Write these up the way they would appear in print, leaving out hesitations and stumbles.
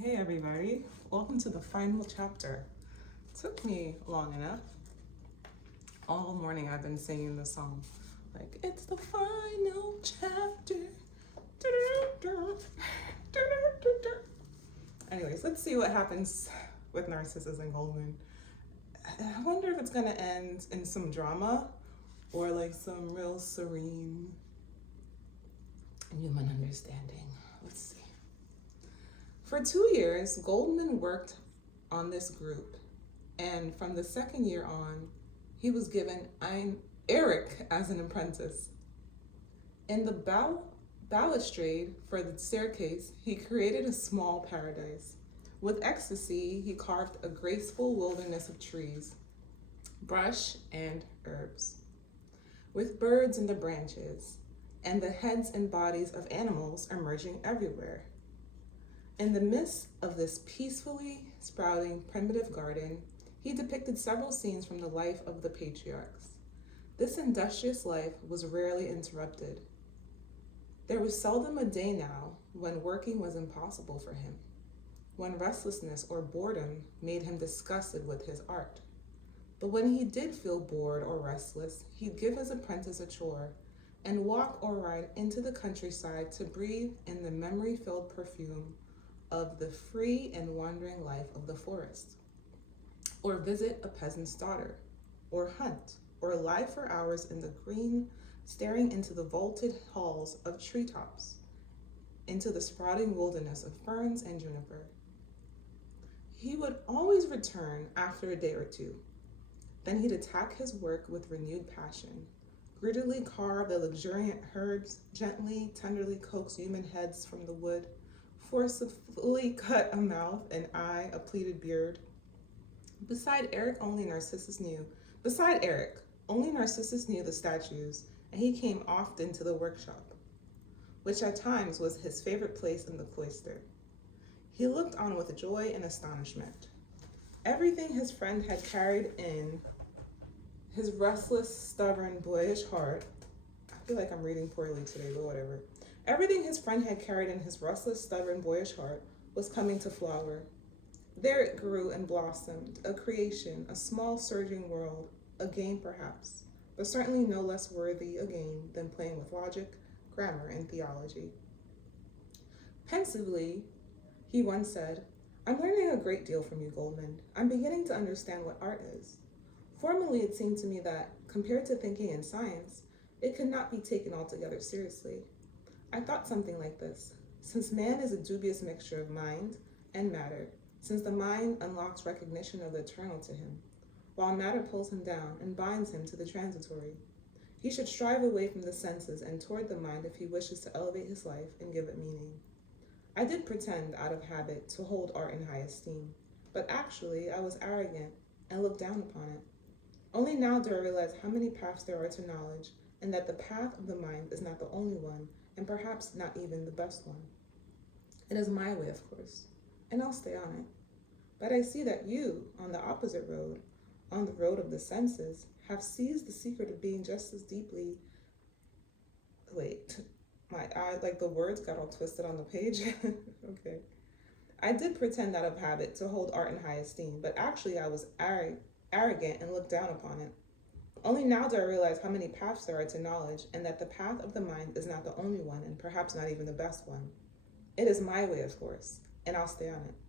Hey everybody, welcome to the final chapter. Took me long enough. All morning I've been singing this song. Like, it's the final chapter. Anyways, let's see what happens with Narcissus and Goldmund. I wonder if it's gonna end in some drama or like some real serene human understanding. Let's see. For 2 years, Goldman worked on this group, and from the second year on, he was given Eric as an apprentice. In the balustrade for the staircase, he created a small paradise. With ecstasy, he carved a graceful wilderness of trees, brush, and herbs, with birds in the branches, and the heads and bodies of animals emerging everywhere. In the midst of this peacefully sprouting primitive garden, he depicted several scenes from the life of the patriarchs. This industrious life was rarely interrupted. There was seldom a day now when working was impossible for him, when restlessness or boredom made him disgusted with his art. But when he did feel bored or restless, he'd give his apprentice a chore and walk or ride into the countryside to breathe in the memory-filled perfume of the free and wandering life of the forest, or visit a peasant's daughter, or hunt, or lie for hours in the green, staring into the vaulted halls of treetops, into the sprouting wilderness of ferns and juniper. He would always return after a day or two. Then he'd attack his work with renewed passion, greedily carve the luxuriant herbs, gently, tenderly coax human heads from the wood, forcefully cut a mouth, an eye, a pleated beard. Beside Eric, only Narcissus knew the statues, and he came often to the workshop, which at times was his favorite place in the cloister. He looked on with joy and astonishment. Everything his friend had carried in his restless, stubborn, boyish heart. I feel like I'm reading poorly today, but whatever. Everything his friend had carried in his restless, stubborn, boyish heart was coming to flower. There it grew and blossomed, a creation, a small, surging world, a game perhaps, but certainly no less worthy a game than playing with logic, grammar, and theology. Pensively, he once said, "I'm learning a great deal from you, Goldmund. I'm beginning to understand what art is. Formerly, it seemed to me that, compared to thinking and science, it could not be taken altogether seriously. I thought something like this. Since man is a dubious mixture of mind and matter, since the mind unlocks recognition of the eternal to him, while matter pulls him down and binds him to the transitory, he should strive away from the senses and toward the mind if he wishes to elevate his life and give it meaning. I did pretend, out of habit, to hold art in high esteem, but actually I was arrogant and looked down upon it. Only now do I realize how many paths there are to knowledge, and that the path of the mind is not the only one, and perhaps not even the best one. It is my way, of course, and I'll stay on it. But I see that you, on the opposite road, on the road of the senses, have seized the secret of being just as deeply... Wait, my eye, like the words got all twisted on the page. Okay. I did pretend out of habit to hold art in high esteem, but actually I was arrogant and looked down upon it. Only now do I realize how many paths there are to knowledge, and that the path of the mind is not the only one, and perhaps not even the best one. It is my way, of course, and I'll stay on it.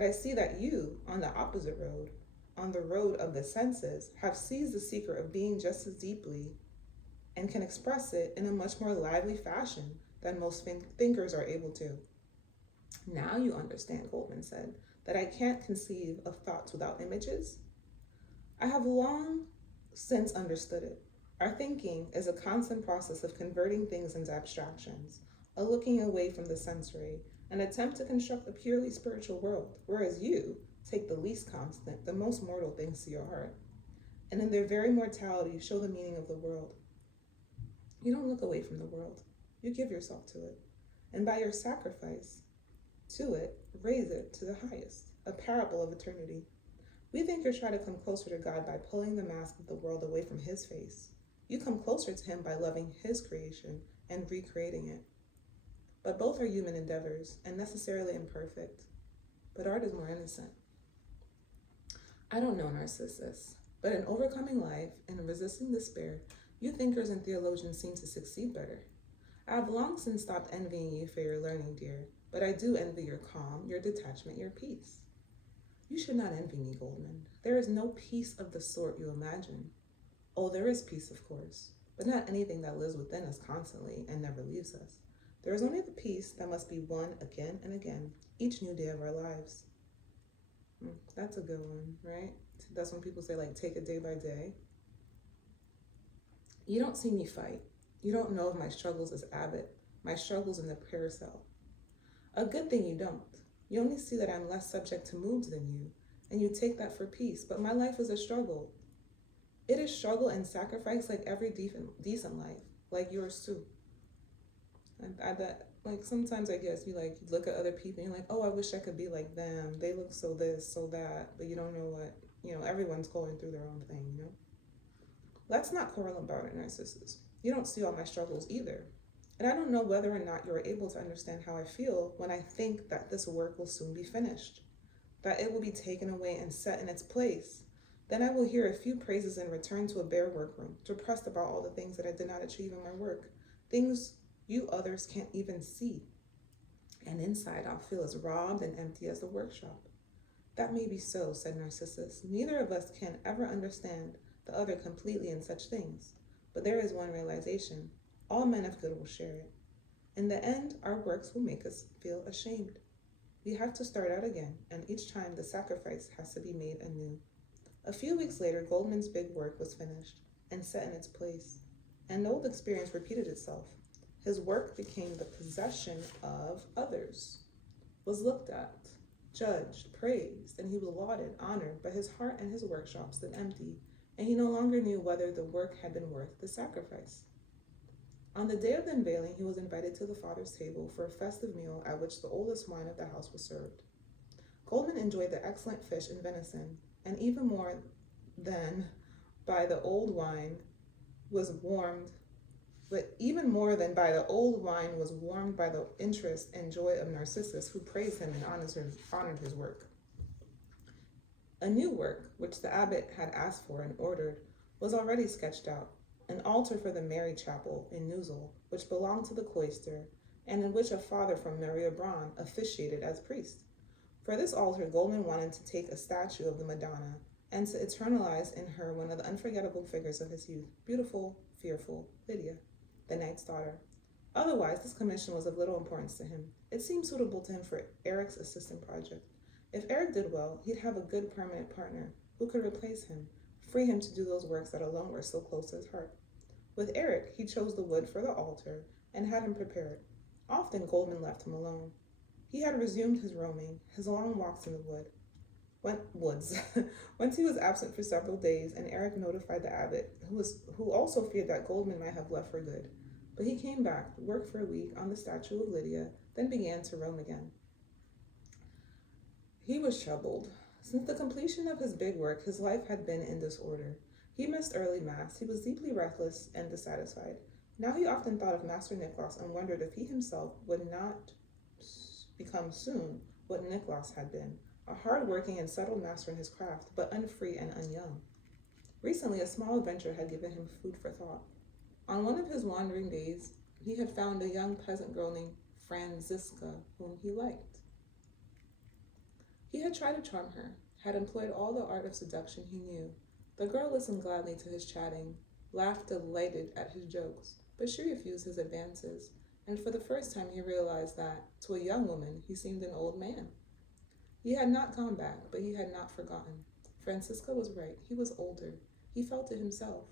But I see that you, on the opposite road, on the road of the senses, have seized the secret of being just as deeply, and can express it in a much more lively fashion than most thinkers are able to. Now you understand, Goldman said, that I can't conceive of thoughts without images? I have long since understood it. Our thinking is a constant process of converting things into abstractions, a looking away from the sensory, an attempt to construct a purely spiritual world, whereas you take the least constant, the most mortal things to your heart, and in their very mortality show the meaning of the world. You don't look away from the world, you give yourself to it, and by your sacrifice to it, raise it to the highest, a parable of eternity. We think you try to come closer to God by pulling the mask of the world away from his face. You come closer to him by loving his creation and recreating it. But both are human endeavors and necessarily imperfect. but art is more innocent. I don't know, Narcissus, but in overcoming life and resisting despair, you thinkers and theologians seem to succeed better. I have long since stopped envying you for your learning, dear, but I do envy your calm, your detachment, your peace. You should not envy me, Goldmund. There is no peace of the sort you imagine. Oh, there is peace, of course, but not anything that lives within us constantly and never leaves us. There is only the peace that must be won again and again, each new day of our lives. That's a good one, right? That's when people say, like, take it day by day. You don't see me fight. You don't know of my struggles as abbot, my struggles in the prayer cell. A good thing you don't. You only see that I'm less subject to moods than you, and you take that for peace, but my life is a struggle. It is struggle and sacrifice like every decent life, like yours too. I bet, like, sometimes I guess you look at other people and you're like, oh, I wish I could be like them. They look so this, so that, but you don't know what, everyone's going through their own thing. Let's not quarrel about it, Narcissus. You don't see all my struggles either. And I don't know whether or not you're able to understand how I feel when I think that this work will soon be finished, that it will be taken away and set in its place. Then I will hear a few praises and return to a bare workroom, depressed about all the things that I did not achieve in my work, things you others can't even see. And inside I'll feel as robbed and empty as the workshop. That may be so, said Narcissus. Neither of us can ever understand the other completely in such things. But there is one realization. All men of good will share it. In the end, our works will make us feel ashamed. We have to start out again, and each time the sacrifice has to be made anew. A few weeks later, Goldmund's big work was finished and set in its place. An old experience repeated itself. His work became the possession of others, was looked at, judged, praised, and he was lauded, honored, but his heart and his workshop stood empty, and he no longer knew whether the work had been worth the sacrifice. On the day of the unveiling, he was invited to the father's table for a festive meal at which the oldest wine of the house was served. Goldmund enjoyed the excellent fish and venison, and even more than by the old wine was warmed by the interest and joy of Narcissus, who praised him and honored his work. A new work, which the abbot had asked for and ordered, was already sketched out, an altar for the Mary Chapel in Newsel, which belonged to the cloister, and in which a father from Maria Braun officiated as priest. For this altar, Goldmund wanted to take a statue of the Madonna and to eternalize in her one of the unforgettable figures of his youth, beautiful, fearful Lydia, the knight's daughter. Otherwise, this commission was of little importance to him. It seemed suitable to him for Eric's assistant project. If Eric did well, he'd have a good permanent partner who could replace him, free him to do those works that alone were so close to his heart. With Eric, he chose the wood for the altar and had him prepare it. Often Goldmund left him alone. He had resumed his roaming, his long walks in the woods. Once he was absent for several days, and Eric notified the abbot, who also feared that Goldmund might have left for good. But he came back, worked for a week on the statue of Lydia, then began to roam again. He was troubled. Since the completion of his big work, his life had been in disorder. He missed early mass. He was deeply restless and dissatisfied. Now he often thought of Master Nicholas and wondered if he himself would not become soon what Nicholas had been, a hard-working and settled master in his craft, but unfree and unyoung. Recently, a small adventure had given him food for thought. On one of his wandering days, he had found a young peasant girl named Franziska, whom he liked. He had tried to charm her, had employed all the art of seduction he knew. The girl listened gladly to his chatting, laughed delighted at his jokes, but she refused his advances, and for the first time he realized that, to a young woman, he seemed an old man. He had not gone back, but he had not forgotten. Franziska was right. He was older. He felt it himself.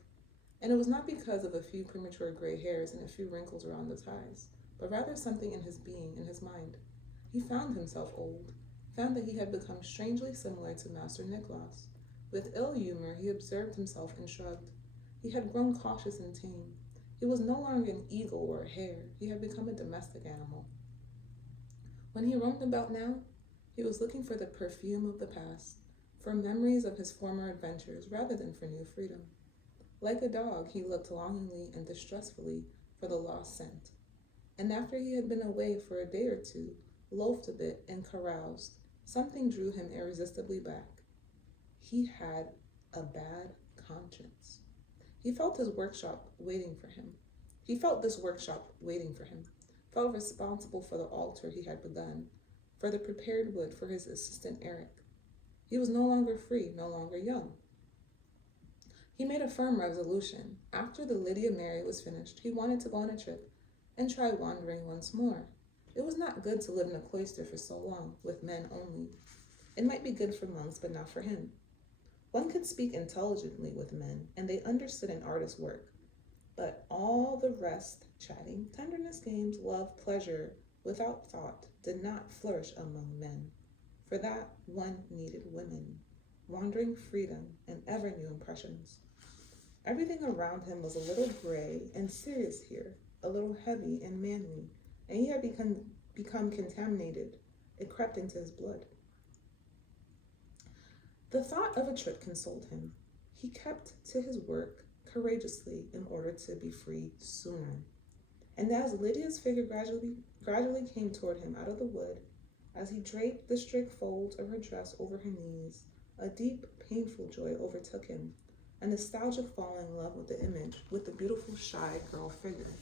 And it was not because of a few premature gray hairs and a few wrinkles around his eyes, but rather something in his being, in his mind. He found himself old, found that he had become strangely similar to Master Nicholas. With ill humor, he observed himself and shrugged. He had grown cautious and tame. He was no longer an eagle or a hare. He had become a domestic animal. When he roamed about now, he was looking for the perfume of the past, for memories of his former adventures rather than for new freedom. Like a dog, he looked longingly and distressfully for the lost scent. And after he had been away for a day or two, loafed a bit and caroused, Something drew him irresistibly back. He had a bad conscience. He felt his workshop waiting for him. He felt this workshop waiting for him, felt responsible for the altar he had begun, for the prepared wood for his assistant Eric. He was no longer free, no longer young. He made a firm resolution. After the Lydia Mary was finished, he wanted to go on a trip and try wandering once more. It was not good to live in a cloister for so long, with men only. It might be good for monks, but not for him. One could speak intelligently with men, and they understood an artist's work. But all the rest, chatting, tenderness, games, love, pleasure, without thought, did not flourish among men. For that, one needed women, wandering freedom, and ever new impressions. Everything around him was a little gray and serious here, a little heavy and manly, and he had become contaminated. It crept into his blood. The thought of a trip consoled him. He kept to his work courageously in order to be free sooner. And as Lydia's figure gradually came toward him out of the wood, as he draped the strict folds of her dress over her knees, a deep, painful joy overtook him, a nostalgic falling in love with the image, with the beautiful, shy girl figure,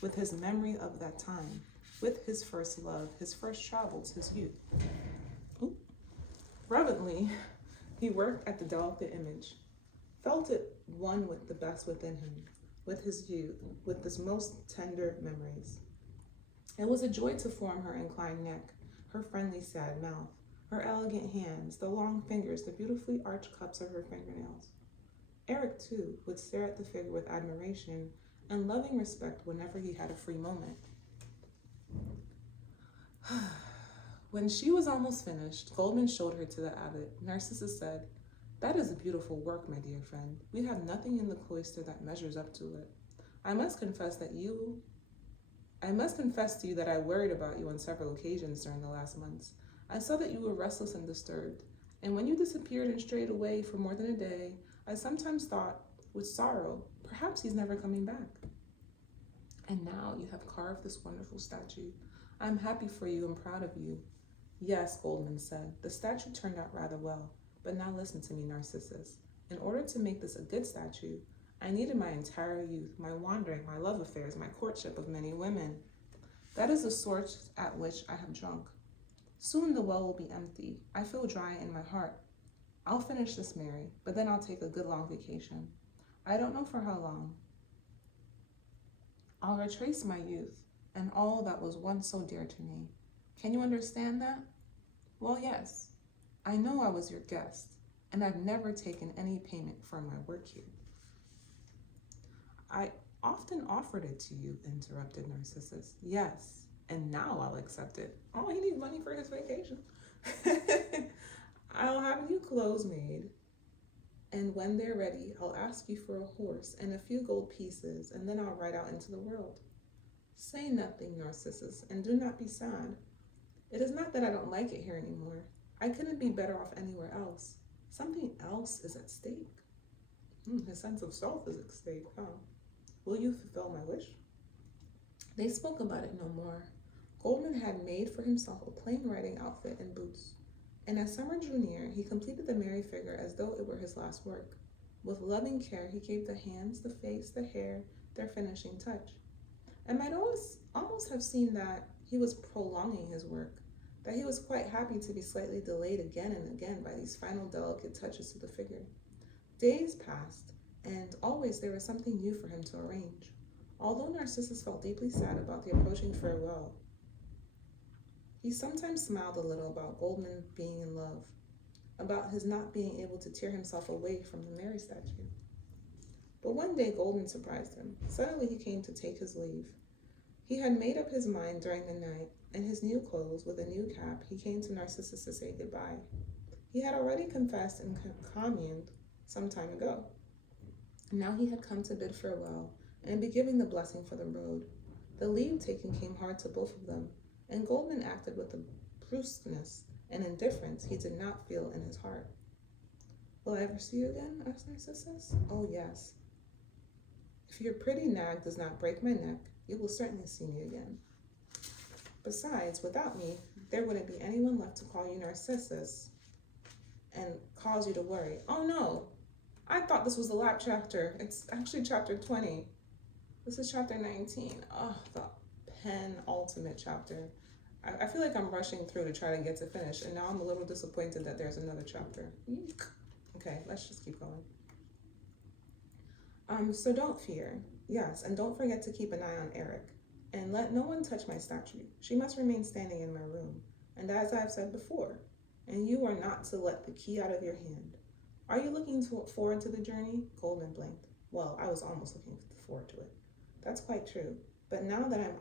with his memory of that time, with his first love, his first travels, his youth. Reverently, he worked at the delicate image, felt it one with the best within him, with his youth, with his most tender memories. It was a joy to form her inclined neck, her friendly, sad mouth, her elegant hands, the long fingers, the beautifully arched cups of her fingernails. Eric, too, would stare at the figure with admiration and loving respect whenever he had a free moment. When she was almost finished, Goldmund showed her to the abbot. Narcissus said, "That is a beautiful work, my dear friend. We have nothing in the cloister that measures up to it. I must confess to you that I worried about you on several occasions during the last months. I saw that you were restless and disturbed, and when you disappeared and strayed away for more than a day, I sometimes thought, with sorrow, perhaps he's never coming back. And now you have carved this wonderful statue. I am happy for you and proud of you." "Yes," Goldmund said, "the statue turned out rather well. But now listen to me, Narcissus. In order to make this a good statue, I needed my entire youth, my wandering, my love affairs, my courtship of many women. That is the source at which I have drunk. Soon the well will be empty. I feel dry in my heart. I'll finish this, Mary, but then I'll take a good long vacation. I don't know for how long. I'll retrace my youth and all that was once so dear to me. Can you understand that? Well, yes. I know I was your guest, and I've never taken any payment for my work here." "I often offered it to you," interrupted Narcissus. "Yes, and now I'll accept it. Oh, he needs money for his vacation." "I'll have new clothes made, and when they're ready, I'll ask you for a horse and a few gold pieces, and then I'll ride out into the world. Say nothing, Narcissus, and do not be sad. It is not that I don't like it here anymore. I couldn't be better off anywhere else. Something else is at stake." His sense of self is at stake, huh? "Will you fulfill my wish?" They spoke about it no more. Goldmund had made for himself a plain riding outfit and boots, and as summer drew near, he completed the merry figure as though it were his last work. With loving care, he gave the hands, the face, the hair, their finishing touch. And might almost have seen that he was prolonging his work, that he was quite happy to be slightly delayed again and again by these final delicate touches to the figure. Days passed, and always there was something new for him to arrange. Although Narcissus felt deeply sad about the approaching farewell, he sometimes smiled a little about Goldmund being in love, about his not being able to tear himself away from the Mary statue. But one day Goldmund surprised him. Suddenly he came to take his leave. He had made up his mind during the night. In his new clothes, with a new cap, he came to Narcissus to say goodbye. He had already confessed and communed some time ago. Now he had come to bid farewell and be giving the blessing for the road. The leave-taking came hard to both of them, and Goldmund acted with a brusqueness and indifference he did not feel in his heart. "Will I ever see you again?" asked Narcissus. "Oh, yes. If your pretty nag does not break my neck, you will certainly see me again." Besides, without me, there wouldn't be anyone left to call you Narcissus and cause you to worry. Oh no, I thought this was the lap chapter. It's actually chapter 20. This is chapter 19. Oh, the penultimate chapter. I feel like I'm rushing through to try to get to finish, and now I'm a little disappointed that there's another chapter. Eek. Okay, let's just keep going. So don't fear. Yes, and don't forget to keep an eye on Eric. And let no one touch my statue. She must remain standing in my room. And as I have said before, and you are not to let the key out of your hand. Are you looking forward to the journey? Goldmund blinked. Well, I was almost looking forward to it. That's quite true. But now that I'm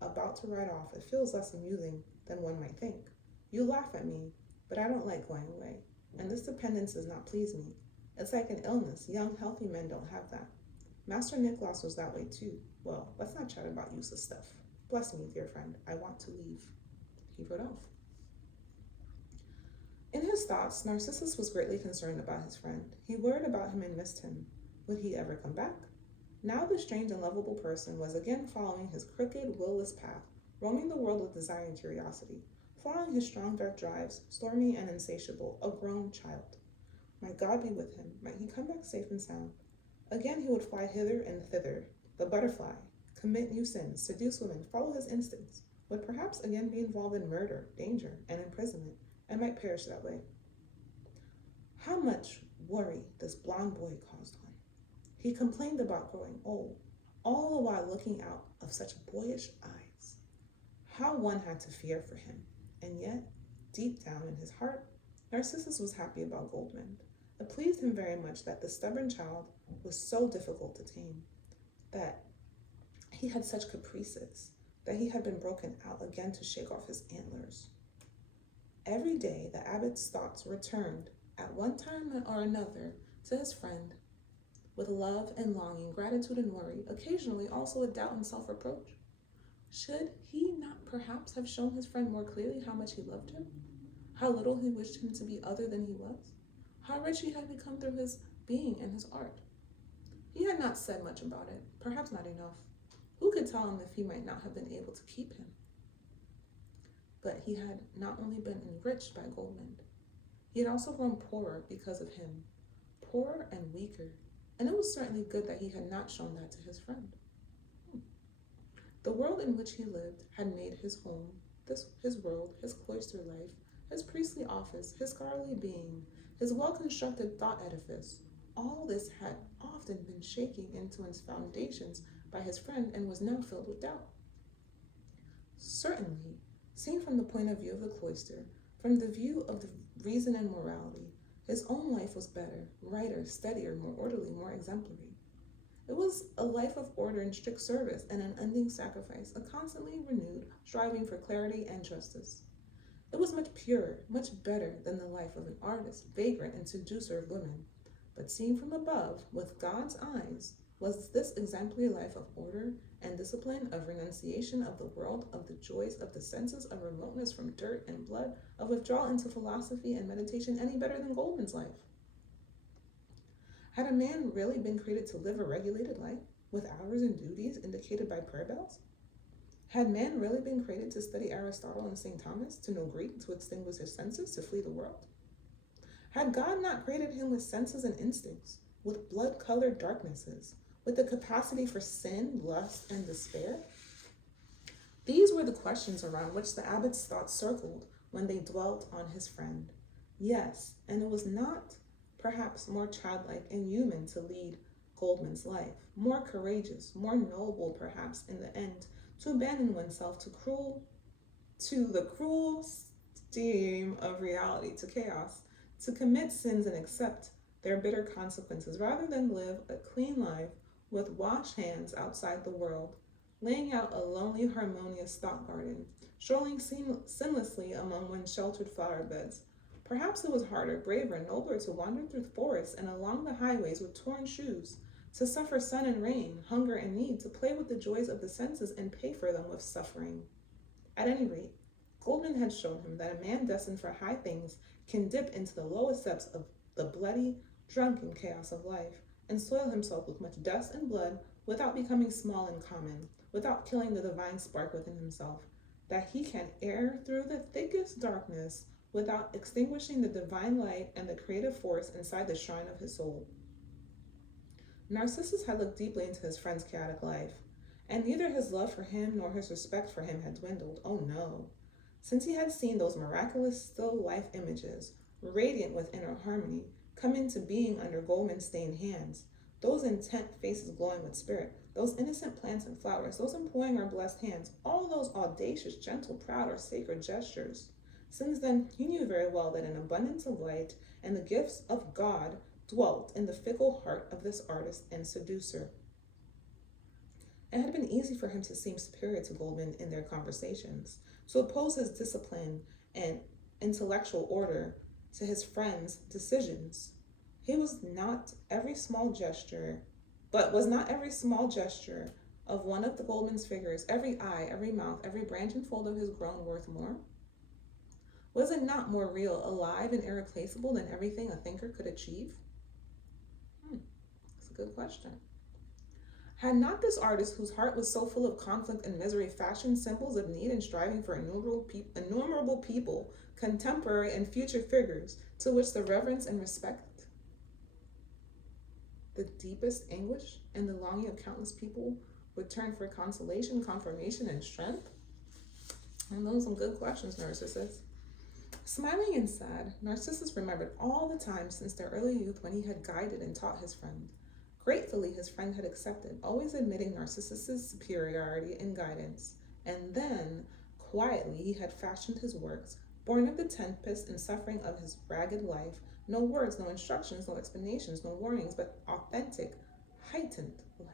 about to ride off, it feels less amusing than one might think. You laugh at me, but I don't like going away. And this dependence does not please me. It's like an illness. Young, healthy men don't have that. Master Nicholas was that way too. Well, let's not chat about useless stuff. Bless me, dear friend. I want to leave. He rode off. In his thoughts, Narcissus was greatly concerned about his friend. He worried about him and missed him. Would he ever come back? Now the strange and lovable person was again following his crooked, will-less path, roaming the world with desire and curiosity, following his strong dark drives, stormy and insatiable, a grown child. Might God be with him. Might he come back safe and sound. Again he would fly hither and thither, the butterfly, commit new sins, seduce women, follow his instincts, would perhaps again be involved in murder, danger, and imprisonment, and might perish that way. How much worry this blond boy caused on. He complained about growing old, all the while looking out of such boyish eyes. How one had to fear for him, and yet, deep down in his heart, Narcissus was happy about Goldmund. It pleased him very much that the stubborn child was so difficult to tame, that he had such caprices, that he had been broken out again to shake off his antlers. Every day the abbot's thoughts returned, at one time or another, to his friend, with love and longing, gratitude and worry, occasionally also a doubt and self-reproach. Should he not perhaps have shown his friend more clearly how much he loved him? How little he wished him to be other than he was? How rich he had become through his being and his art? He had not said much about it, perhaps not enough. Who could tell him if he might not have been able to keep him? But he had not only been enriched by Goldmund, he had also grown poorer because of him, poorer and weaker, and it was certainly good that he had not shown that to his friend. The world in which he lived had made his home, his world, his cloister life, his priestly office, his scholarly being, his well-constructed thought edifice. All this had often been shaking into its foundations by his friend and was now filled with doubt. Certainly, seen from the point of view of the cloister, from the view of the reason and morality, his own life was better, righter, steadier, more orderly, more exemplary. It was a life of order and strict service and unending sacrifice, a constantly renewed striving for clarity and justice. It was much purer, much better than the life of an artist, vagrant, and seducer of women. But seen from above, with God's eyes, was this exemplary life of order and discipline, of renunciation of the world, of the joys of the senses, of remoteness from dirt and blood, of withdrawal into philosophy and meditation any better than Goldmund's life? Had a man really been created to live a regulated life, with hours and duties indicated by prayer bells? Had man really been created to study Aristotle and St. Thomas, to know Greek, to extinguish his senses, to flee the world? Had God not created him with senses and instincts, with blood-colored darknesses, with the capacity for sin, lust, and despair? These were the questions around which the abbot's thoughts circled when they dwelt on his friend. Yes, and it was not perhaps more childlike and human to lead Goldmund's life, more courageous, more noble perhaps in the end, to abandon oneself to the cruel steam of reality, to chaos, to commit sins and accept their bitter consequences, rather than live a clean life with washed hands outside the world, laying out a lonely, harmonious thought garden, strolling sinlessly among one's sheltered flower beds. Perhaps it was harder, braver, nobler to wander through forests and along the highways with torn shoes, to suffer sun and rain, hunger and need, to play with the joys of the senses and pay for them with suffering. At any rate, Goldmund had shown him that a man destined for high things can dip into the lowest depths of the bloody, drunken chaos of life, and soil himself with much dust and blood without becoming small and common, without killing the divine spark within himself, that he can err through the thickest darkness without extinguishing the divine light and the creative force inside the shrine of his soul. Narcissus had looked deeply into his friend's chaotic life, and neither his love for him nor his respect for him had dwindled. Oh no. Since he had seen those miraculous still life images, radiant with inner harmony, come into being under Goldmund's stained hands, those intent faces glowing with spirit, those innocent plants and flowers, those employing our blessed hands, all those audacious, gentle, proud, or sacred gestures. Since then, he knew very well that an abundance of light and the gifts of God dwelt in the fickle heart of this artist and seducer. It had been easy for him to seem superior to Goldmund in their conversations, to oppose his discipline and intellectual order to his friend's decisions. Was not every small gesture of one of the Goldmund's figures, every eye, every mouth, every branch and fold of his grown worth more? Was it not more real, alive, and irreplaceable than everything a thinker could achieve? That's a good question. Had not this artist, whose heart was so full of conflict and misery, fashioned symbols of need and striving for innumerable people, contemporary and future figures, to which the reverence and respect, the deepest anguish, and the longing of countless people would turn for consolation, confirmation, and strength? And those are some good questions, Narcissus. Smiling and sad, Narcissus remembered all the times since their early youth when he had guided and taught his friend. Gratefully, his friend had accepted, always admitting Narcissus's superiority in guidance. And then, quietly, he had fashioned his works, born of the tempest and suffering of his ragged life. No words, no instructions, no explanations, no warnings, but authentic, heightened life.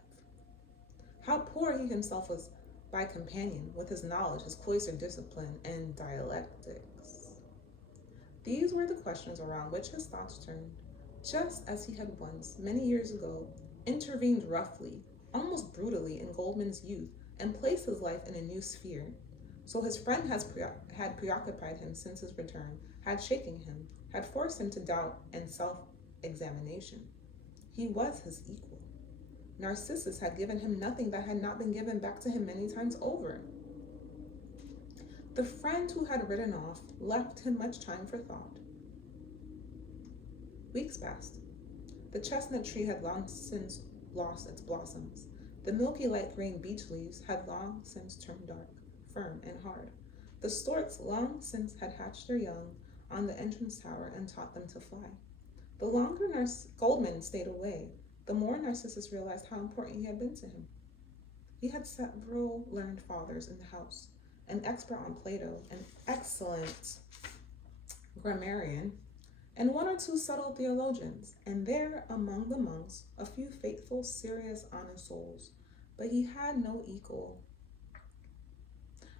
How poor he himself was by companion, with his knowledge, his cloistered discipline, and dialectics. These were the questions around which his thoughts turned, just as he had once, many years ago, intervened roughly, almost brutally, in Goldmund's youth and placed his life in a new sphere. So his friend had preoccupied him since his return, had shaken him, had forced him to doubt and self-examination. He was his equal. Narcissus had given him nothing that had not been given back to him many times over. The friend who had ridden off left him much time for thought. Weeks passed. The chestnut tree had long since lost its blossoms. The milky light green beech leaves had long since turned dark, firm, and hard. The storks long since had hatched their young on the entrance tower and taught them to fly. The longer Goldmund stayed away, the more Narcissus realized how important he had been to him. He had several learned fathers in the house, an expert on Plato, an excellent grammarian, and one or two subtle theologians, and there among the monks a few faithful, serious, honest souls. But he had no equal,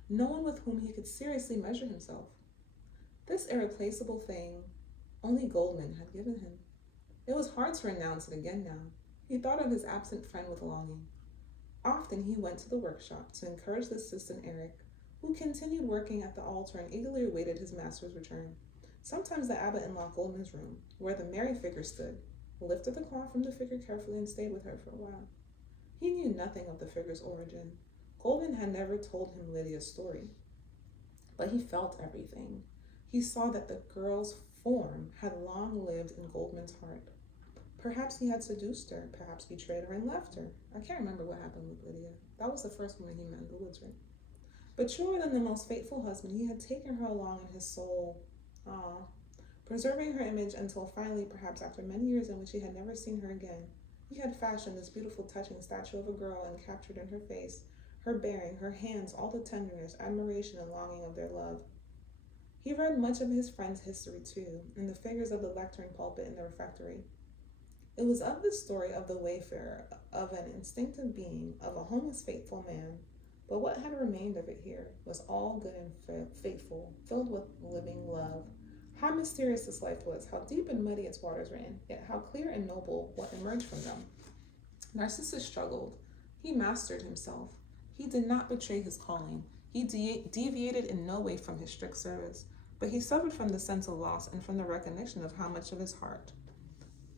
no one with whom he could seriously measure himself. This irreplaceable thing only Goldmund had given him. It was hard to renounce it again now. He thought of his absent friend with longing. Often he went to the workshop to encourage the assistant Eric, who continued working at the altar and eagerly awaited his master's return. Sometimes the abbot unlocked Goldmund's room, where the Mary figure stood, lifted the cloth from the figure carefully, and stayed with her for a while. He knew nothing of the figure's origin. Goldmund had never told him Lydia's story, but he felt everything. He saw that the girl's form had long lived in Goldmund's heart. Perhaps he had seduced her, perhaps betrayed her and left her. I can't remember what happened with Lydia. That was the first woman he met in the woods, right? But truer than the most faithful husband, he had taken her along in his soul, preserving her image until finally, perhaps after many years in which he had never seen her again, he had fashioned this beautiful, touching statue of a girl and captured in her face, her bearing, her hands, all the tenderness, admiration, and longing of their love. He read much of his friend's history, too, in the figures of the lectern pulpit in the refectory. It was of the story of the wayfarer, of an instinctive being, of a homeless, faithful man. But what had remained of it here was all good and faithful, filled with living love. How mysterious this life was, how deep and muddy its waters ran, yet how clear and noble what emerged from them. Narcissus struggled. He mastered himself. He did not betray his calling. He deviated in no way from his strict service, but he suffered from the sense of loss and from the recognition of how much of his heart,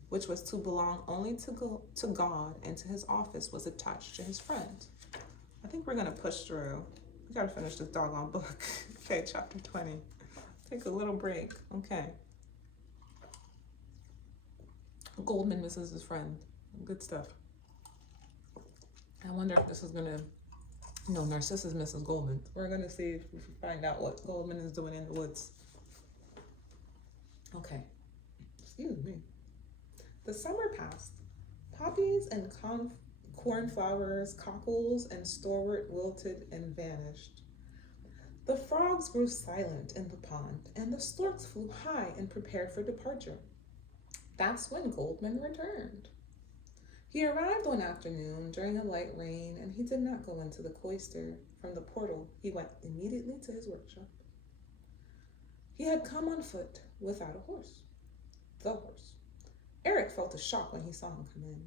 which was to belong only to God and to his office, was attached to his friend. I think we're going to push through We gotta finish this doggone book. Okay, chapter 20. Take a little break. Okay. Goldmund misses his friend. Good stuff. I wonder if this is gonna. No, Narcissus misses Goldmund. We're gonna see if we can find out what Goldmund is doing in the woods. Okay. Excuse me. The summer passed. Poppies and cornflowers, cockles, and storewort wilted and vanished. The frogs grew silent in the pond, and the storks flew high and prepared for departure. That's when Goldmund returned. He arrived one afternoon during a light rain, and he did not go into the cloister from the portal. He went immediately to his workshop. He had come on foot without a horse. The horse. Eric felt a shock when he saw him come in.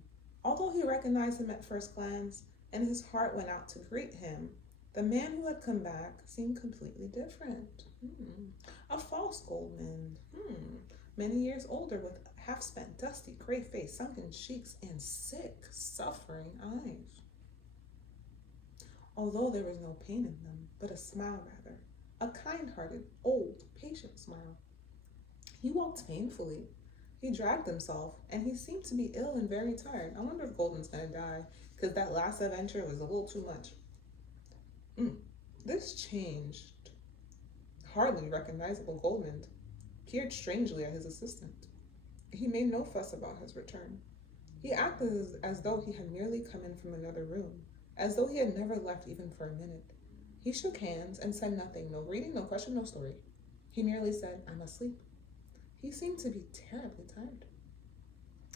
Although he recognized him at first glance, and his heart went out to greet him, the man who had come back seemed completely different. A false Goldmund. Many years older, with half-spent, dusty, gray face, sunken cheeks, and sick, suffering eyes. Although there was no pain in them, but a smile rather, a kind-hearted, old, patient smile. He walked painfully. He dragged himself, and he seemed to be ill and very tired. I wonder if Goldmund's gonna die, because that last adventure was a little too much. This changed. Hardly recognizable Goldmund peered strangely at his assistant. He made no fuss about his return. He acted as though he had merely come in from another room, as though he had never left even for a minute. He shook hands and said nothing, no greeting, no question, no story. He merely said, "I'm asleep." He seemed to be terribly tired.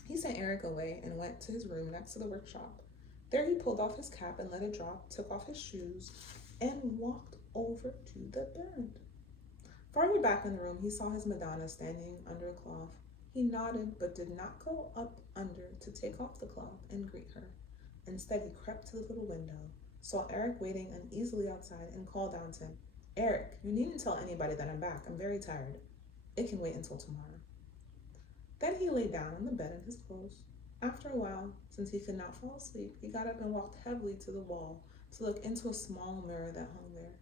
He sent Eric away and went to his room next to the workshop. There he pulled off his cap and let it drop, took off his shoes, and walked over to the bed. Farther back in the room, he saw his Madonna standing under a cloth. He nodded, but did not go up under to take off the cloth and greet her. Instead, he crept to the little window, saw Eric waiting uneasily outside, and called down to him, "Eric, you needn't tell anybody that I'm back. I'm very tired. It can wait until tomorrow." Then he lay down on the bed in his clothes. After a while, since he could not fall asleep, he got up and walked heavily to the wall to look into a small mirror that hung there.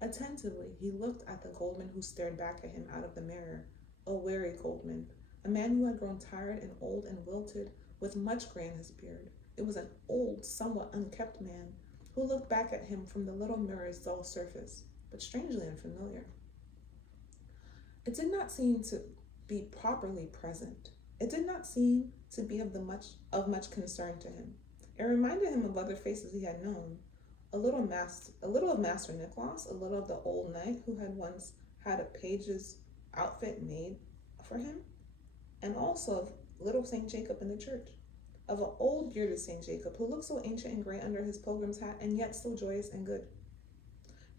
Attentively, he looked at the Goldmund who stared back at him out of the mirror, a weary Goldmund, a man who had grown tired and old and wilted, with much gray in his beard. It was an old, somewhat unkempt man who looked back at him from the little mirror's dull surface, but strangely unfamiliar. It did not seem to be properly present. It did not seem to be of much concern to him. It reminded him of other faces he had known, a little of Master Nicholas, a little of the old knight who had once had a page's outfit made for him, and also of little St. Jacob in the church, of an old bearded St. Jacob who looked so ancient and gray under his pilgrim's hat and yet still joyous and good.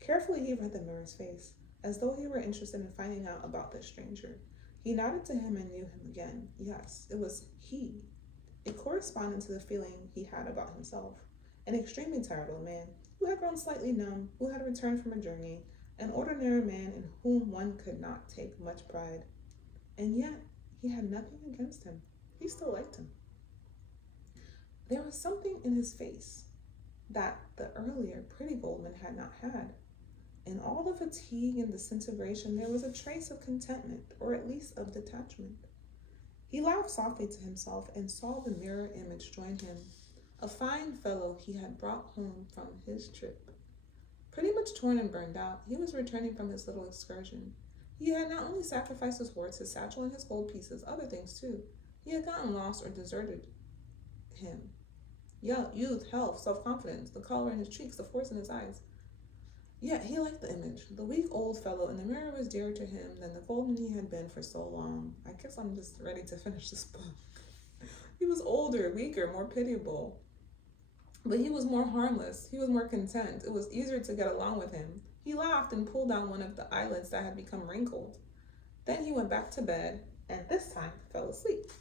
Carefully he read the mirror's face, as though he were interested in finding out about this stranger. He nodded to him and knew him again. Yes, it was he. It corresponded to the feeling he had about himself. An extremely tired old man, who had grown slightly numb, who had returned from a journey, an ordinary man in whom one could not take much pride. And yet, he had nothing against him. He still liked him. There was something in his face that the earlier pretty Goldmund had not had. In all the fatigue and disintegration, there was a trace of contentment, or at least of detachment. He laughed softly to himself and saw the mirror image join him, a fine fellow he had brought home from his trip. Pretty much torn and burned out, he was returning from his little excursion. He had not only sacrificed his horse, his satchel, and his gold pieces, other things too. He had gotten lost or deserted him. Youth, health, self-confidence, the color in his cheeks, the force in his eyes. Yet he liked the image. The weak old fellow in the mirror was dearer to him than the Goldmund he had been for so long. I guess I'm just ready to finish this book. He was older, weaker, more pitiable. But he was more harmless. He was more content. It was easier to get along with him. He laughed and pulled down one of the eyelids that had become wrinkled. Then he went back to bed, and this time fell asleep.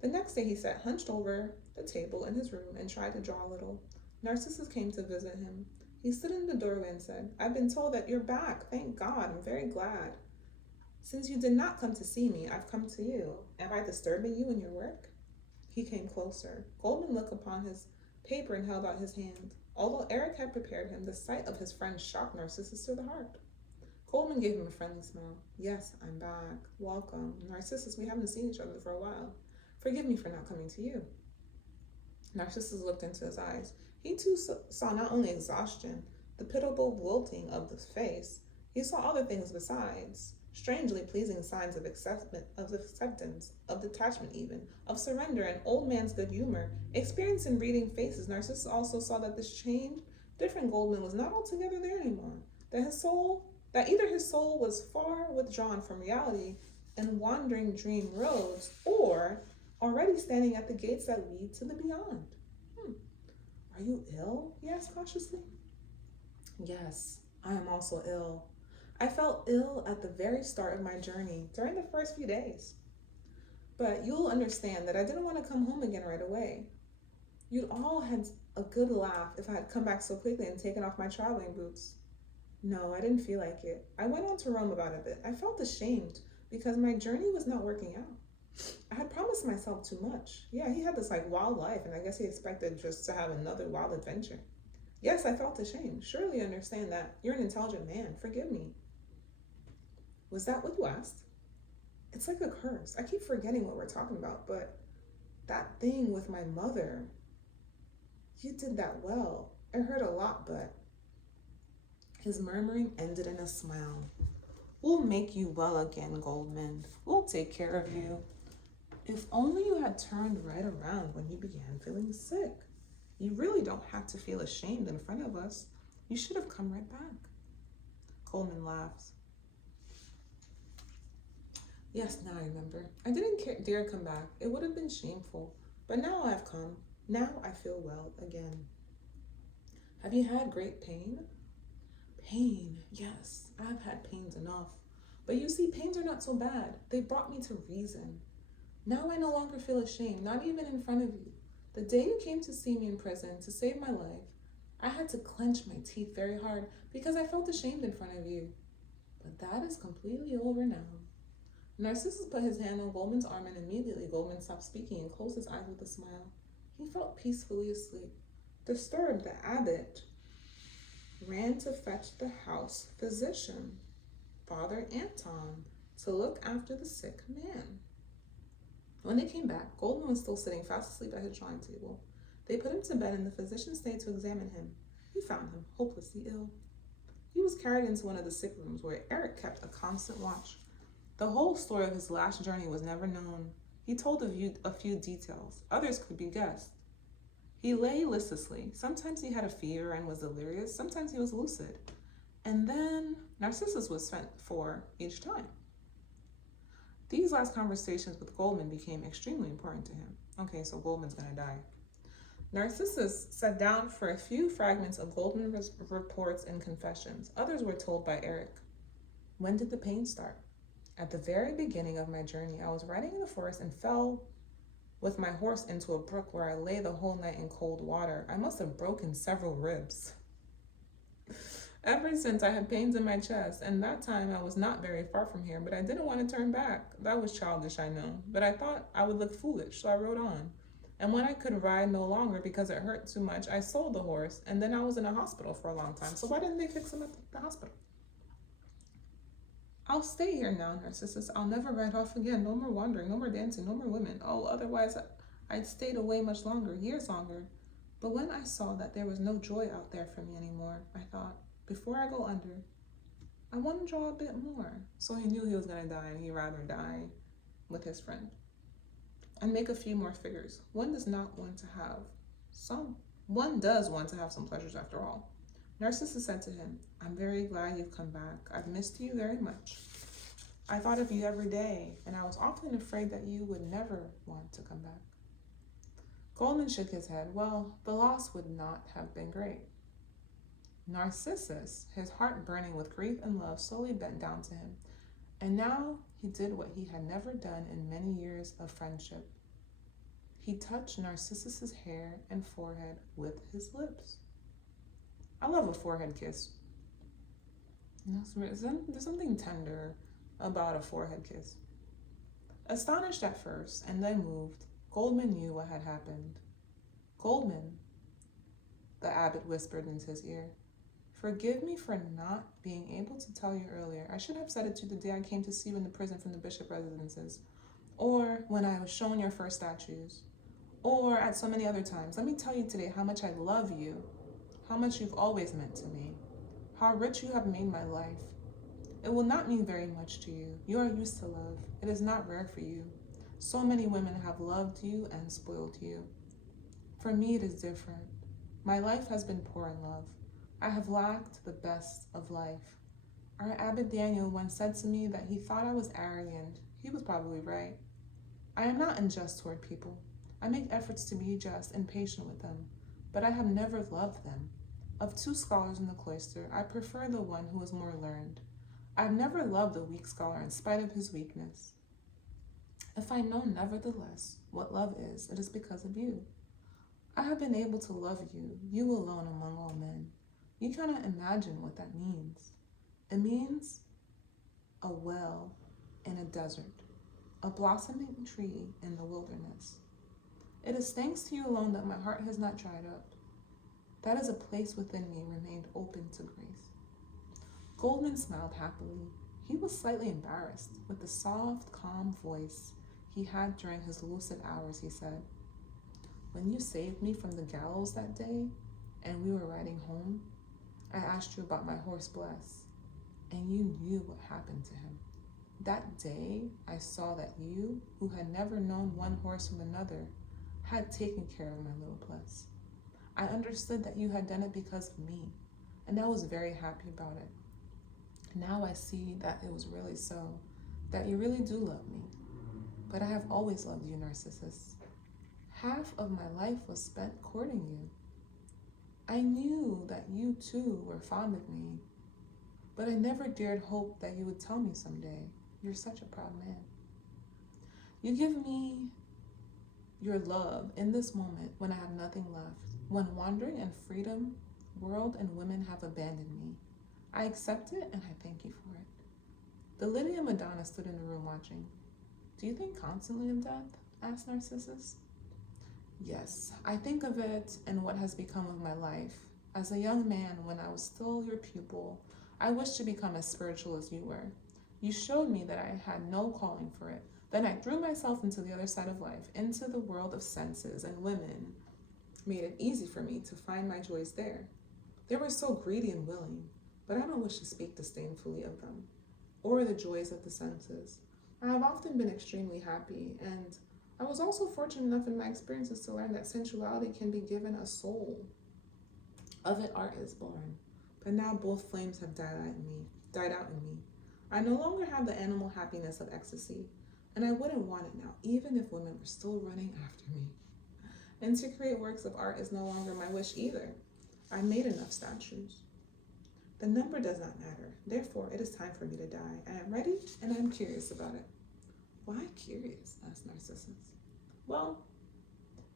The next day he sat hunched over the table in his room and tried to draw a little. Narcissus came to visit him. He stood in the doorway and said, "I've been told that you're back. Thank God. I'm very glad. Since you did not come to see me, I've come to you. Am I disturbing you in your work?" He came closer. Goldmund looked upon his paper and held out his hand. Although Eric had prepared him, the sight of his friend shocked Narcissus to the heart. Goldmund gave him a friendly smile. Yes, I'm back. Welcome. Narcissus, we haven't seen each other for a while. Forgive me for not coming to you. Narcissus looked into his eyes. He too saw not only exhaustion, the pitiable wilting of the face, he saw other things besides, strangely pleasing signs of acceptance, of detachment even, of surrender, and old man's good humor. Experienced in reading faces, Narcissus also saw that this changed, different Goldmund was not altogether there anymore. That either his soul was far withdrawn from reality and wandering dream roads, or already standing at the gates that lead to the beyond. Are you ill? He asked cautiously. Yes, I am also ill. I felt ill at the very start of my journey, during the first few days. But you'll understand that I didn't want to come home again right away. You'd all had a good laugh if I had come back so quickly and taken off my traveling boots. No, I didn't feel like it. I went on to Rome about it. I felt ashamed because my journey was not working out. I had promised myself too much. Yeah, he had this wild life, and I guess he expected just to have another wild adventure. Yes, I felt ashamed. Surely you understand that. You're an intelligent man. Forgive me. Was that what you asked? It's like a curse. I keep forgetting what we're talking about, but that thing with my mother, you did that well. It hurt a lot, but... His murmuring ended in a smile. We'll make you well again, Goldmund. We'll take care of you. If only you had turned right around when you began feeling sick. You really don't have to feel ashamed in front of us. You should have come right back. Goldmund laughs. Yes, now I remember. I didn't dare come back. It would have been shameful. But now I've come. Now I feel well again. Have you had great pain? Pain, yes. I've had pains enough. But you see, pains are not so bad. They brought me to reason. Now I no longer feel ashamed, not even in front of you. The day you came to see me in prison to save my life, I had to clench my teeth very hard because I felt ashamed in front of you. But that is completely over now. Narcissus put his hand on Goldmund's arm, and immediately Goldmund stopped speaking and closed his eyes with a smile. He felt peacefully asleep. Disturbed, the abbot ran to fetch the house physician, Father Anton, to look after the sick man. When they came back, Goldmund was still sitting fast asleep at his drawing table. They put him to bed, and the physician stayed to examine him. He found him hopelessly ill. He was carried into one of the sick rooms where Eric kept a constant watch. The whole story of his last journey was never known. He told a few details. Others could be guessed. He lay listlessly. Sometimes he had a fever and was delirious. Sometimes he was lucid. And then Narcissus was sent for each time. These last conversations with Goldmund became extremely important to him. Okay, so Goldmund's gonna die. Narcissus sat down for a few fragments of Goldmund's reports and confessions. Others were told by Eric. When did the pain start? At the very beginning of my journey, I was riding in the forest and fell with my horse into a brook where I lay the whole night in cold water. I must have broken several ribs. Ever since, I had pains in my chest, and that time I was not very far from here, but I didn't want to turn back. That was childish, I know, but I thought I would look foolish, so I rode on. And when I could ride no longer because it hurt too much, I sold the horse, and then I was in a hospital for a long time. So why didn't they fix him at the hospital? I'll stay here now, Narcissus. I'll never ride off again. No more wandering, no more dancing, no more women. Oh, otherwise I'd stayed away much longer, years longer. But when I saw that there was no joy out there for me anymore, I thought, before I go under, I want to draw a bit more. So he knew he was going to die, and he'd rather die with his friend and make a few more figures. One does want to have some pleasures after all. Narcissus said to him, I'm very glad you've come back. I've missed you very much. I thought of you every day, and I was often afraid that you would never want to come back. Goldmund shook his head. Well, the loss would not have been great. Narcissus, his heart burning with grief and love, slowly bent down to him, and now he did what he had never done in many years of friendship. He touched Narcissus's hair and forehead with his lips. I love a forehead kiss. There's something tender about a forehead kiss. Astonished at first and then moved, Goldmund knew what had happened. Goldmund, the abbot whispered into his ear. Forgive me for not being able to tell you earlier. I should have said it to you the day I came to see you in the prison from the bishop residences, or when I was shown your first statues, or at so many other times. Let me tell you today how much I love you, how much you've always meant to me, how rich you have made my life. It will not mean very much to you. You are used to love. It is not rare for you. So many women have loved you and spoiled you. For me, it is different. My life has been poor in love. I have lacked the best of life. Our Abbot Daniel once said to me that he thought I was arrogant. He was probably right. I am not unjust toward people. I make efforts to be just and patient with them, but I have never loved them. Of 2 scholars in the cloister, I prefer the one who is more learned. I have never loved a weak scholar in spite of his weakness. If I know nevertheless what love is, it is because of you. I have been able to love you, you alone among all men. You cannot imagine what that means. It means a well in a desert, a blossoming tree in the wilderness. It is thanks to you alone that my heart has not dried up. That is a place within me remained open to grace. Goldmund smiled happily. He was slightly embarrassed. With the soft, calm voice he had during his lucid hours, he said, when you saved me from the gallows that day, and we were riding home, I asked you about my horse Bless, and you knew what happened to him. That day, I saw that you, who had never known one horse from another, had taken care of my little Bless. I understood that you had done it because of me, and I was very happy about it. Now I see that it was really so, that you really do love me. But I have always loved you, Narcissus. Half of my life was spent courting you. I knew that you too were fond of me, but I never dared hope that you would tell me someday. You're such a proud man. You give me your love in this moment when I have nothing left, when wandering and freedom, world and women have abandoned me. I accept it and I thank you for it. The Lydia Madonna stood in the room watching. Do you think constantly of death? Asked Narcissus. Yes, I think of it and what has become of my life. As a young man, when I was still your pupil, I wished to become as spiritual as you were. You showed me that I had no calling for it. Then I threw myself into the other side of life, into the world of senses, and women made it easy for me to find my joys there. They were so greedy and willing, but I don't wish to speak disdainfully of them, or the joys of the senses. I have often been extremely happy, and I was also fortunate enough in my experiences to learn that sensuality can be given a soul. Of it, art is born. But now both flames have died out in me. I no longer have the animal happiness of ecstasy, and I wouldn't want it now, even if women were still running after me. And to create works of art is no longer my wish either. I made enough statues. The number does not matter. Therefore, it is time for me to die. I am ready, and I am curious about it. Why curious? Asked Narcissus. Well,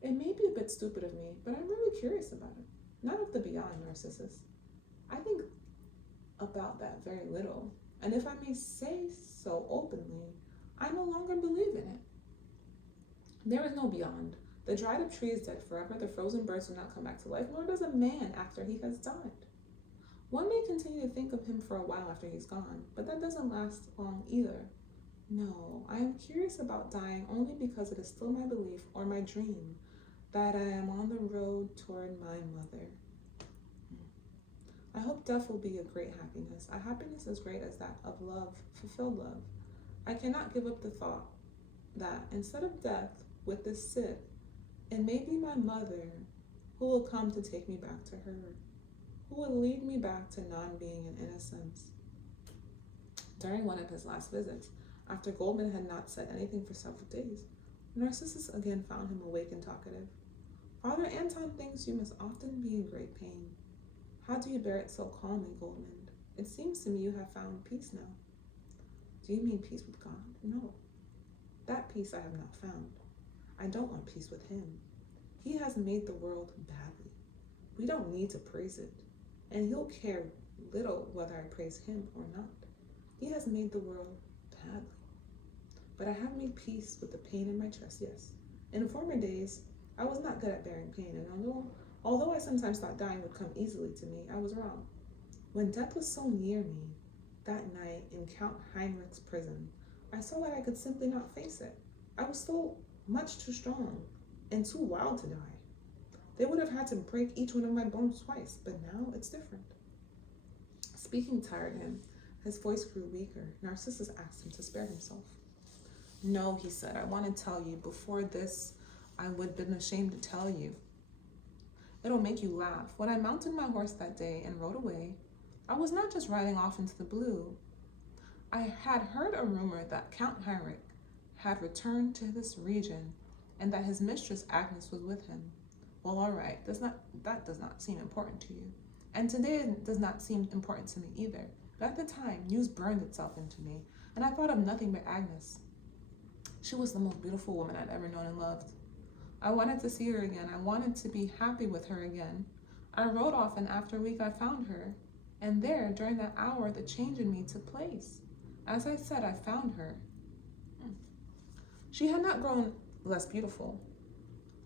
it may be a bit stupid of me, but I'm really curious about it. Not of the beyond, Narcissus. I think about that very little, and if I may say so openly, I no longer believe in it. There is no beyond. The dried up tree is dead forever, the frozen birds do not come back to life, nor does a man after he has died. One may continue to think of him for a while after he's gone, but that doesn't last long either. No, I am curious about dying only because it is still my belief or my dream that I am on the road toward my mother. I hope death will be a great happiness, a happiness as great as that of love, fulfilled love. I cannot give up the thought that instead of death with this sit, it may be my mother who will come to take me back to her, who will lead me back to non-being and innocence. During one of his last visits, after Goldmund had not said anything for several days, Narcissus again found him awake and talkative. Father Anton thinks you must often be in great pain. How do you bear it so calmly, Goldmund? It seems to me you have found peace now. Do you mean peace with God? No. That peace I have not found. I don't want peace with him. He has made the world badly. We don't need to praise it, and he'll care little whether I praise him or not. He has made the world badly. But I have made peace with the pain in my chest, yes. In former days, I was not good at bearing pain, and Although I sometimes thought dying would come easily to me, I was wrong. When death was so near me, that night in Count Heinrich's prison, I saw that I could simply not face it. I was still much too strong and too wild to die. They would have had to break each one of my bones twice, but now it's different. Speaking tired him. His voice grew weaker. Narcissus asked him to spare himself. No, he said, I want to tell you. Before this, I would have been ashamed to tell you. It'll make you laugh. When I mounted my horse that day and rode away, I was not just riding off into the blue. I had heard a rumor that Count Heinrich had returned to this region and that his mistress Agnes was with him. Well, all right, that does not seem important to you. And today it does not seem important to me either. But at the time, news burned itself into me, and I thought of nothing but Agnes. She was the most beautiful woman I'd ever known and loved. I wanted to see her again. I wanted to be happy with her again. I rode off, and after a week I found her. And there, during that hour, the change in me took place. As I said, I found her. She had not grown less beautiful.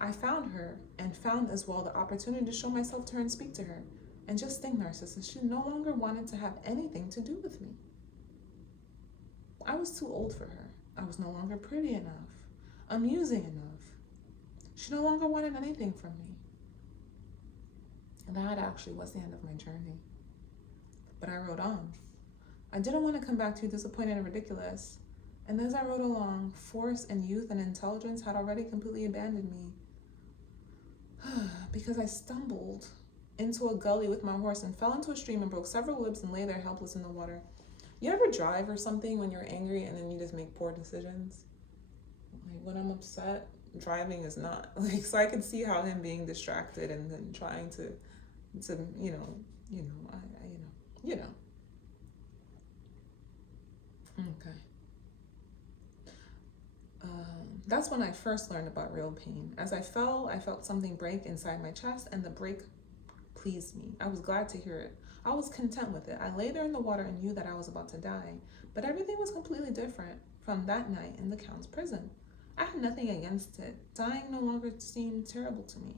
I found her, and found as well the opportunity to show myself to her and speak to her. And just think, Narcissus, she no longer wanted to have anything to do with me. I was too old for her. I was no longer pretty enough, amusing enough. She no longer wanted anything from me. And that actually was the end of my journey. But I rode on. I didn't want to come back to you disappointed and ridiculous. And as I rode along, force and youth and intelligence had already completely abandoned me. Because I stumbled into a gully with my horse and fell into a stream and broke several ribs and lay there helpless in the water. You ever drive or something when you're angry and then you just make poor decisions? Like when I'm upset, driving is not like, so I could see how him being distracted and then trying to Okay. That's when I first learned about real pain. As I fell, I felt something break inside my chest, and the break pleased me. I was glad to hear it. I was content with it. I lay there in the water and knew that I was about to die, but everything was completely different from that night in the Count's prison. I had nothing against it. Dying no longer seemed terrible to me,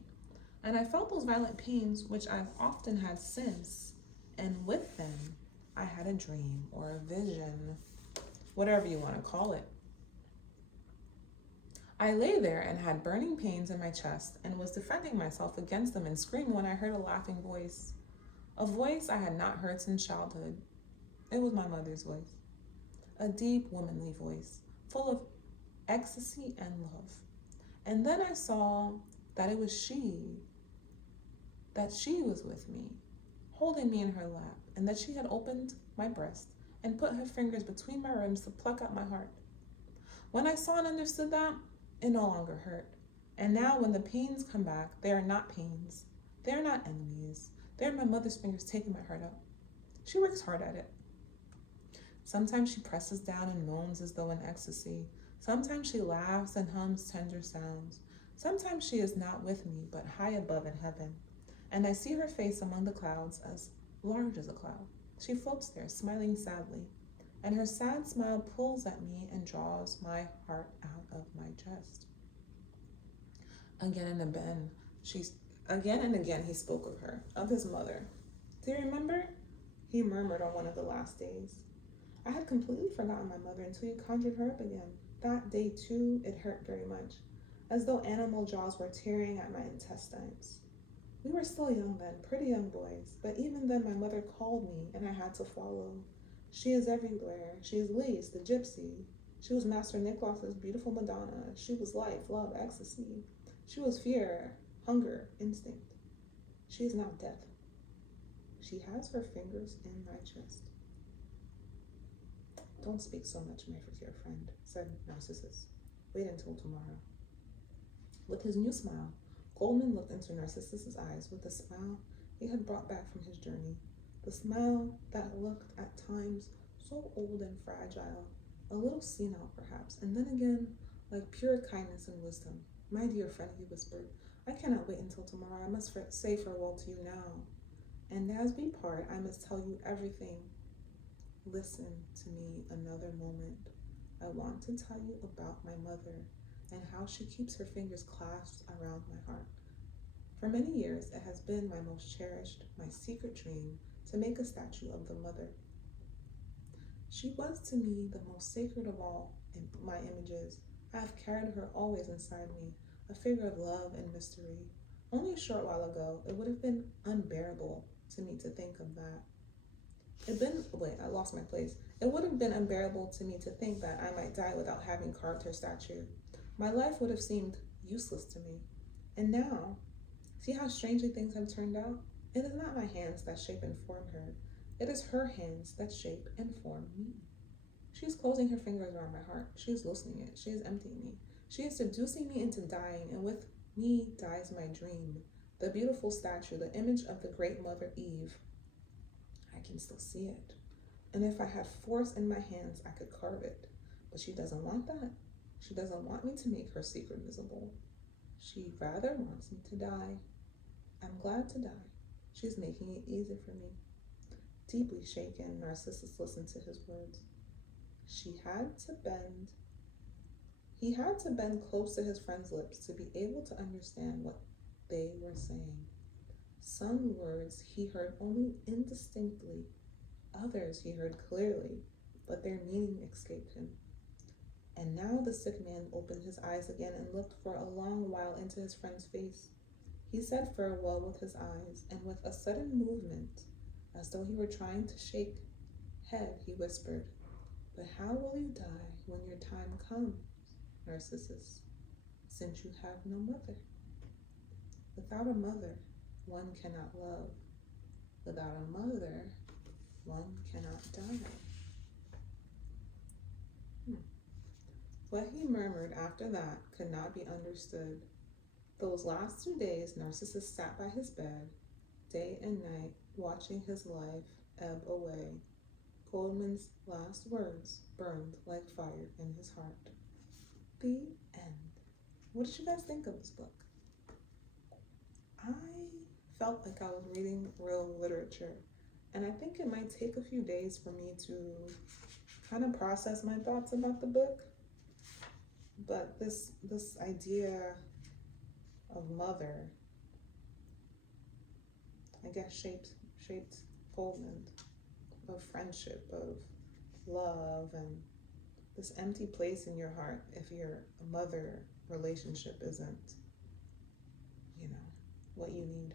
and I felt those violent pains which I've often had since, and with them, I had a dream or a vision, whatever you want to call it. I lay there and had burning pains in my chest and was defending myself against them and screaming when I heard a laughing voice. A voice I had not heard since childhood. It was my mother's voice. A deep, womanly voice, full of ecstasy and love. And then I saw that it was that she was with me, holding me in her lap, and that she had opened my breast and put her fingers between my ribs to pluck out my heart. When I saw and understood that, it no longer hurt. And now when the pains come back, they are not pains. They are not enemies. They are my mother's fingers taking my heart out. She works hard at it. Sometimes she presses down and moans as though in ecstasy. Sometimes she laughs and hums tender sounds. Sometimes she is not with me, but high above in heaven. And I see her face among the clouds as large as a cloud. She floats there, smiling sadly. And her sad smile pulls at me and draws my heart out of my chest. Again and again he spoke of her, of his mother. Do you remember? He murmured on one of the last days. I had completely forgotten my mother until you conjured her up again. That day, too, it hurt very much, as though animal jaws were tearing at my intestines. We were still young then, pretty young boys, but even then my mother called me and I had to follow. She is everywhere. She is Lise, the gypsy. She was Master Niklaus's beautiful Madonna. She was life, love, ecstasy. She was fear, hunger, instinct. She is now death. She has her fingers in my chest. Don't speak so much, my dear friend, said Narcissus. Wait until tomorrow. With his new smile, Goldmund looked into Narcissus's eyes with the smile he had brought back from his journey. The smile that looked at times so old and fragile, a little senile perhaps, and then again like pure kindness and wisdom. My dear friend, he whispered, I cannot wait until tomorrow. I must say farewell to you now. And as we part, I must tell you everything. Listen to me another moment. I want to tell you about my mother and how she keeps her fingers clasped around my heart. For many years, it has been my most cherished, my secret dream to make a statue of the mother. She was to me the most sacred of all in my images. I have carried her always inside me, a figure of love and mystery. Only a short while ago, it would have been unbearable to me to think of that. I lost my place. It would have been unbearable to me to think that I might die without having carved her statue. My life would have seemed useless to me. And now, see how strangely things have turned out? It is not my hands that shape and form her. It is her hands that shape and form me. She is closing her fingers around my heart. She is loosening it. She is emptying me. She is seducing me into dying, and with me dies my dream. The beautiful statue, the image of the great Mother Eve. I can still see it. And if I had force in my hands, I could carve it. But she doesn't want that. She doesn't want me to make her secret visible. She rather wants me to die. I'm glad to die. She's making it easy for me. Deeply shaken, Narcissus listened to his words. He had to bend close to his friend's lips to be able to understand what they were saying. Some words he heard only indistinctly, others he heard clearly, but their meaning escaped him. And now the sick man opened his eyes again and looked for a long while into his friend's face. He said farewell with his eyes, and with a sudden movement, as though he were trying to shake head, he whispered, "But how will you die when your time comes, Narcissus, since you have no mother? Without a mother, one cannot love. Without a mother, one cannot die." What he murmured after that could not be understood. Those last 2 days, Narcissus sat by his bed, day and night, watching his life ebb away. Goldmund's last words burned like fire in his heart. The end. What did you guys think of this book? I felt like I was reading real literature, and I think it might take a few days for me to kind of process my thoughts about the book. But this idea of mother, I guess, shaped Goldmund, of friendship, of love, and this empty place in your heart if your mother relationship isn't, what you need.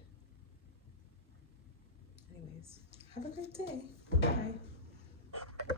Anyways, have a great day. Bye.